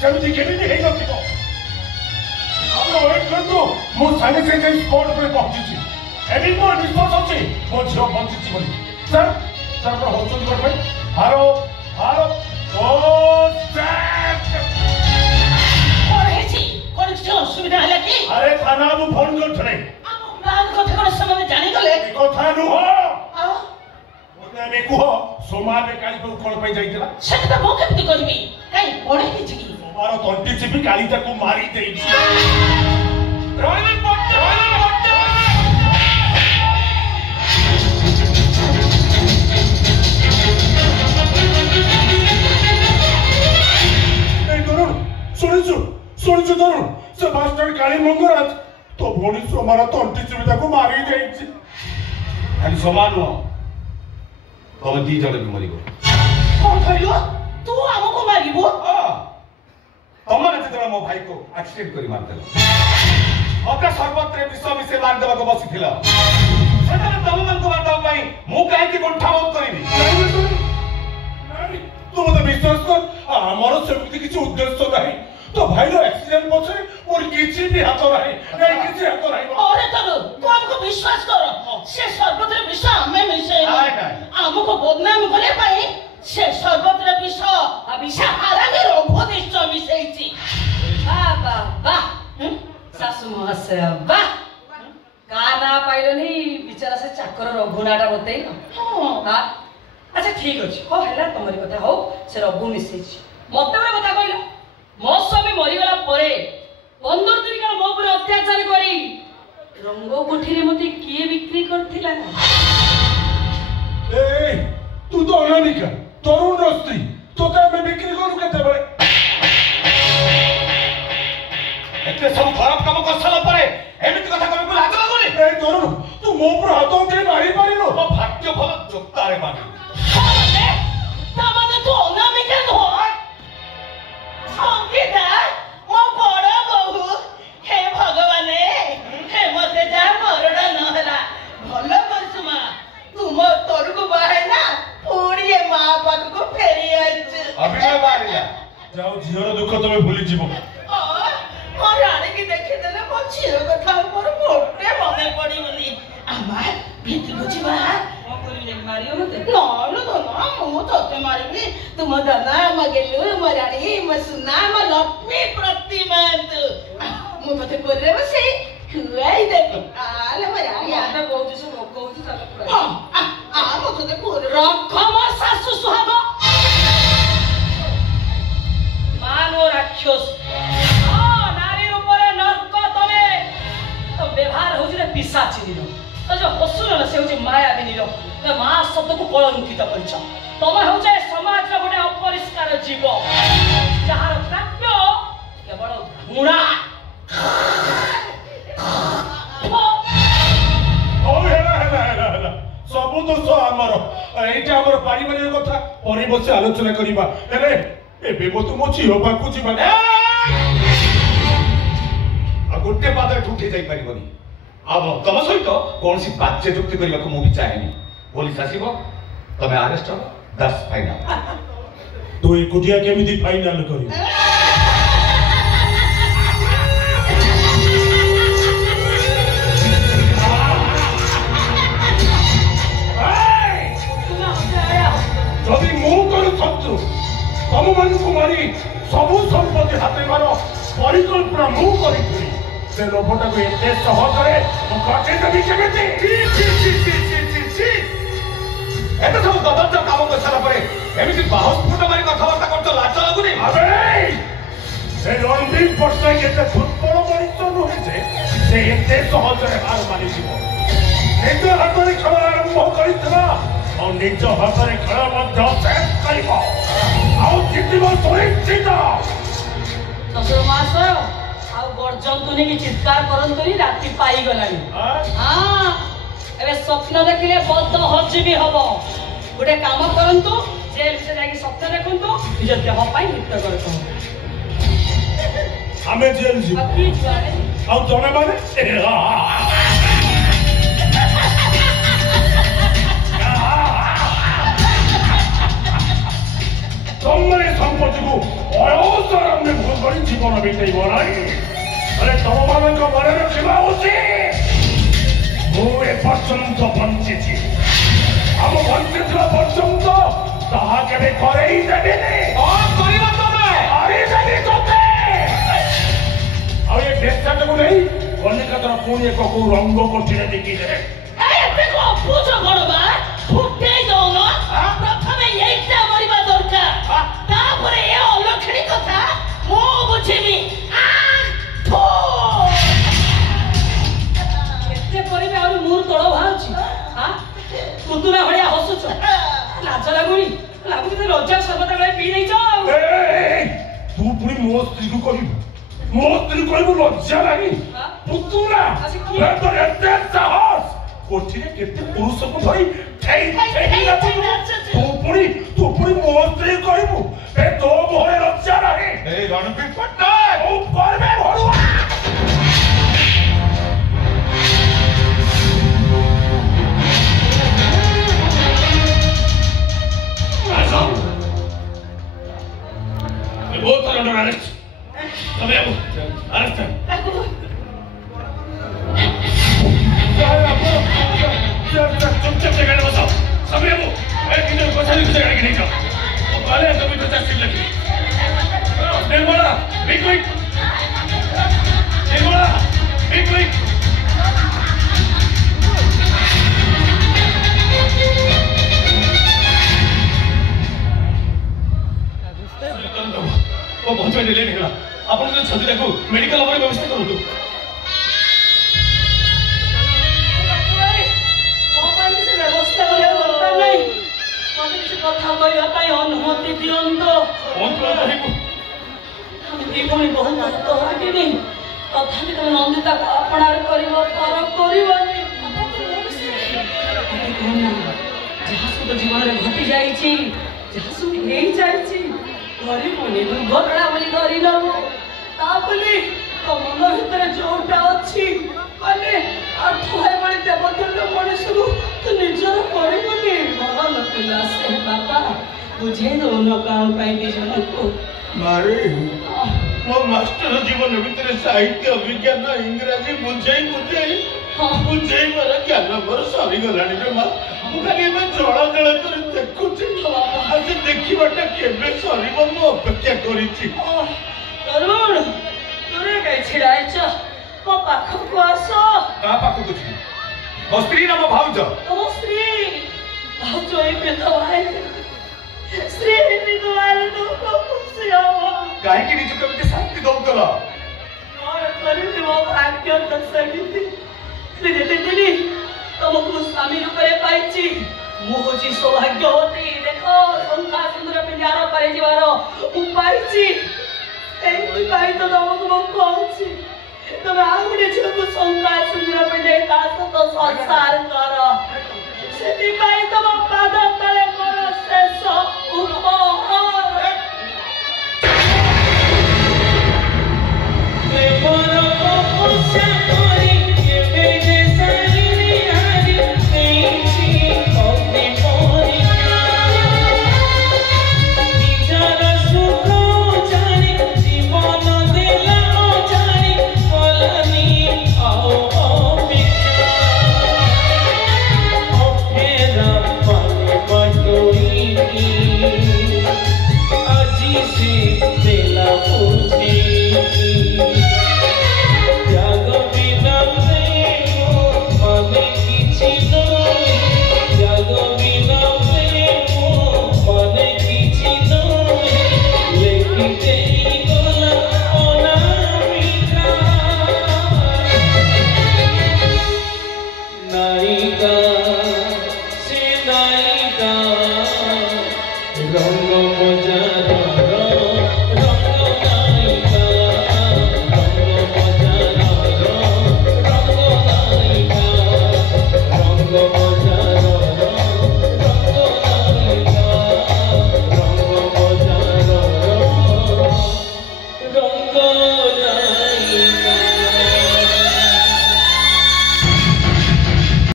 ସେମିତି କେମିତି ହେଇନଥିବ ଆପଣ ୱେଟ୍ କରନ୍ତୁ ମୁଁ ସାଙ୍ଗେ ସାଙ୍ଗେ ସ୍ପଟ୍ ଉପରେ ପହଞ୍ଚିଛି ଏବେ ମୋର ବିଶ୍ୱାସ ଅଛି ମୋ ଝିଅ ବଞ୍ଚିଛି ବୋଲି ସାର୍ ସାର୍ ଆପଣ ହଉଛନ୍ତି କ'ଣ ପାଇଁ ହାରୋ ହାରୋ ଅସୁବିଧା ହେଲା କି ଆରେ ଥାନା ମୁଁ ଫୋନ କରୁଥିଲି କଥା କଣ ସେମାନେ ଜାଣିଗଲେ କଥା ନୁହଁ ମୋତେ ଆମେ କୁହ ସୋମାରେ କାଳି ପାଖକୁ କ'ଣ ପାଇଁ ଯାଇଥିଲା ସେଟା ମୁଁ କେମିତି କରିବି କାଇଁ କଣ ହେଇଛି କି ସୋମାର ତଣ୍ଟି ଚିପି କାଳି ତାକୁ ମାରି ଦେଇଛି ଶୁଣିଛୁ ତରୁଣ ସେ ମାଷ୍ଟର କାଳି ମଙ୍ଗରାଜ ତୋ ଭଉଣୀ ସୋମାର ତଣ୍ଟି ଚିପି ତାକୁ ମାରି ଦେଇଛି ଖାଲି ସୋମା ନୁହଁ ତମେ ଦି ଜଣ ବି ମରିବ କଣ କହିଲୁ ତୁ ଆମକୁ ମାରିବୁ ତମେ ଯେତେବେଳେ ମୋ ଭାଇକୁ ଆକ୍ସିଡେଣ୍ଟ କରି ମାରିଦେଲ ମତେ ସର୍ବତରେ ବିଷ ମିଶେଇ ମାରିଦେବାକୁ ବସିଥିଲ ସେତେବେଳେ ତମମାନଙ୍କୁ ମାରିଦେବା ପାଇଁ ମୁଁ କାହିଁକି କୁଣ୍ଠାବୋଧ କରିବି ତୁ ମତେ ବିଶ୍ୱାସ କର ଆମର ସେମିତି କିଛି ଉଦ୍ଦେଶ୍ୟ ନାହିଁ तो भाई रो एक्सीडेंट पछरे और किछि भी हाथ रही नहीं किछि हाथ रही अरे तनु तू हमको विश्वास कर से सर्वत्र विष हमें मिसे हमको बदनाम करे पाई से सर्वत्र विष अभिषा आरामे रघुनिष्ठ मिसेछि बाबा बा सासु महाशय बा काना पाइलनी बिचारा से चाकर रघुनाटा बतई हां अच्छा ठीक अछि हो हैला तमरी कथा हो से रघु मिसेछि मते बे कथा कहला मो स्वामी मरीगला परे 15 दिन का मो पर अत्याचार करी रंग कोठीरे मते किए बिक्री करथिला ए तू तो अनामिका तरुण स्त्री तो का मैं बिक्री करू केते बळे एते सब खराब काम करसला परे एमिति कथा कमे को लाज लागुनी ए तरुण तू मो पर हाथ उठे मारी पारिलो तो भाग्य भल जोतारे मारी तामाने तो अनामिका न हो संगीता मो बड़ बहु हे भगवान हे मते जा मरण न हला भलो बसुमा तुम तोरको बाहे ना पूरी मां पाक को फेरी आछ अभिनय मारिला जाओ झियर दुख तमे भूली जीवो मो रानी की देखे देले मो झियर कथा ऊपर मोटे मने पड़ीबनी आमा भीति बुझिबा मो करिले मारियो मते ना मो तोते मारिबी तुम दादा मगेलु मराणी मसुना म लक्ष्मी प्रतिमा तू मो तोते कोरे बसे खुआई दे आले मराणी आटा कहू से कहू चल आ मो तोते कोरे रख म सासु सुहाग मानो राक्षस नारी रूपरे नरक तले तो व्यवहार होछि रे पिशाचिनीर तो जो हसुर से होछि मायाविनीर तो मां शब्द को कलंकित करछ तमे हो जाय समाज रे गोटे अपरिष्कार जीव जहार प्राप्य केवल घृणा ओ हेला सब दोष हमर एटा हमर पारिवारिक कथा परे बसे आलोचना करिबा हेले एबे मो तुम छियो बाकू जीवन आ गोटे पादरे ठुठी जाई परिबनी अब तम सहित कोनसी बाच्य जुक्ति करबा को मु भी चाहेनी पुलिस आसीबो तमे अरेस्ट हो 10 फाइनल तू एकुटिया केमिति फाइनल करी जदि मु करू शत्रु तम मन को मारी सबु संपत्ति हाथे मारो परिकल्पना मु करी से लोभटा को एते सहजरे मु काटे देबी केमिति एते सब गदर काम कर सारा परे एमिति बाहुस फुट मारी कथावार्ता करतो लाज लागुनी अबे से रणदीप पटनायक एते फुटबल मरितो नुहे जे से एते सहजरे हार मानि जीवो निज हातरे खेल आरंभ करितबा और निज हातरे खेल मध्य शेष करिबो आउ जितिबो सुनिश्चित दशर मासर आउ गर्जंतुनी की चित्कार करंतुनी राति पाई गलानी हां एबे स्वप्न देखिले बद्ध हजीबी हबो गोटे काम करंतु जेल से जाके स्वप्न देखंतु निज देह पाई हित करतो हमें जेल जी बाकी जाने आउ जने माने तुमने संपत्ति को अवसर में জীবন বিতেইব নাই আরে তোমাମାନଙ୍କ মনে রখিবা উচিত ମୁଁ ଏପର୍ଯ୍ୟନ୍ତ ବଞ୍ଚିଛି ଆମ ବଞ୍ଚିଥିବା ପର୍ଯ୍ୟନ୍ତ ତାହା କେବେ କରେଇ ଦେବିନି କରିବ ତମେ କରିଦେବି ତତେ ଆଉ ଏ ବେଶ୍ୟାଟାକୁ ନେଇ କଲିକତାର ପୁଣି ଏକ କୋଉ ରଙ୍ଗ କୋଠିରେ ଦେଖିଦେବେ ଏତେ ଗପୁଛ କଣ ବା ଫୁଟେଇ ଦଉନ ପ୍ରଥମେ ଏଇଟା ମରିବା ଦରକାର ତାପରେ ଏ ଅଲକ୍ଷଣୀ କଥା ମୁଁ ବୁଝିବି ଏତେ କରିବେ ଆହୁରି ମୁହଁରୁ ତଳ ବାହାରୁଛି ପୁତୁରା ଭଳିଆ ହସୁଛ ଲାଜ ଲାଗୁନି ଲାଗୁଛି ରଜା ସର୍ବଦା ବେଳେ ପିଇ ଦେଇଛ ତୁ ପୁଣି ମୋ ସ୍ତ୍ରୀକୁ କହିବୁ ମୋ ସ୍ତ୍ରୀ କହିବୁ ଲଜ୍ଜା ନାହିଁ ପୁତୁରା ତୋର ଏତେ ସାହସ କୋଠିରେ କେତେ ପୁରୁଷକୁ ଧରି ତୁ ପୁଣି ମୋ ସ୍ତ୍ରୀ କହିବୁ ଏ ତୋ ମୁହଁରେ ଲଜ୍ଜା ନାହିଁ ରଣବୀର ପଟ୍ଟନାୟକ ତୁ କରିବେ ଭରୁଆ both are under arrest. Sameabu, arrest him. चुपचाप जगह में बसाओ। Sameabu, एक इधर बसाने की जगह नहीं जाओ। वो काले कभी तो चार्ज लगी। Nirmala, be quick. Nirmala, be quick. वो पहुंचवा ले निकला अपन जो छवि देखो मेडिकल हमारी व्यवस्था करो तू व्यवस्था କରିବା ଦରକାର ନାହିଁ ମୋତେ କିଛି କଥା କହିବା ପାଇଁ ଅନୁମତି ଦିଅନ୍ତୁ ଦି ଭଉଣୀ ବହୁତ ଭକ୍ତ ଭାଗିନି ତଥାପି ତମେ ନନ୍ଦିତାକୁ ଆପଣାର କରିବ ପର କରିବନି ଯାହା ସବୁ ଜୀବନରେ ଘଟି ଯାଇଛି ଯାହା ସବୁ ହେଇଯାଇଛି ଧରିବନି ଦୁର୍ଘଟଣା ବୋଲି ଧରି ନବୁ ତା ବୋଲି ତୋ ମନ ଭିତରେ ଯୋଉଟା ଅଛି ମାନେ ଆଠୁଆ ଭଳି ଦେବତୁଲ୍ୟ ମଣିଷକୁ ତୁ ନିଜର କରିବୁନି ଭଲ ପିଲା ସେ ବାପା ବୁଝେଇ ଦଉନ କାମ ପାଇଁ ଦି ଜଣକୁ ମାରେ ମୋ ମାଷ୍ଟର ଜୀବନ ଭିତରେ ସାହିତ୍ୟ ବିଜ୍ଞାନ ଇଂରାଜୀ ବୁଝେଇ ବୁଝେଇବାର ଜ୍ଞାନ ମୋର ସରିଗଲାଣି ରେ ମା ମୁଁ ଖାଲି ଏବେ ଜଳ ଜଳ କରି ଦେଖୁଛି ଆଜି ଦେଖିବାଟା କେବେ ସରିବ ମୁଁ ଅପେକ୍ଷା କରିଛି ତରୁଣ ଦୂରେ କାହିଁ ଛିଡ଼ା ହେଇଛ ମୋ ପାଖକୁ ଆସ କାହା ପାଖକୁ ଯିବି ମୋ ସ୍ତ୍ରୀ ନା ମୋ ଭାଉଜ ତମ ସ୍ତ୍ରୀ ଭାଉଜ ଏଇ ବିଧବା ସ୍ତ୍ରୀ ବିଧବା ହେଲେ ତମକୁ ଖୁସି ହବ କାହିଁକି ନିଜକୁ ଏମିତି ଶାନ୍ତି ଦଉଥିଲ କଣ କରିବି ମୋ ଭାଗ୍ୟ ତ ସେମିତି ଯେତେଦିନ ତମକୁ ସ୍ୱାମୀ ରୂପରେ ପାଇଛି ମୁଁ ହଉଛି ସୌଭାଗ୍ୟବତୀ ଦେଖ ଶଙ୍ଖା ସୁନ୍ଦର ପିନ୍ଧାର ପାରି ଯିବାର ମୁଁ ପାଇଛି ଏଇଥିପାଇଁ ତ ତମକୁ ମୁଁ କହୁଛି ତମେ ଆଉ ଗୋଟେ ଝିଅକୁ ଶଙ୍ଖା ସୁନ୍ଦର ପିନ୍ଧେଇ ତା ସହିତ ସଂସାର କର ସେଥିପାଇଁ ତମ ପାଦ ତଳେ ମୋର ଶେଷ ଉପହାର Lekin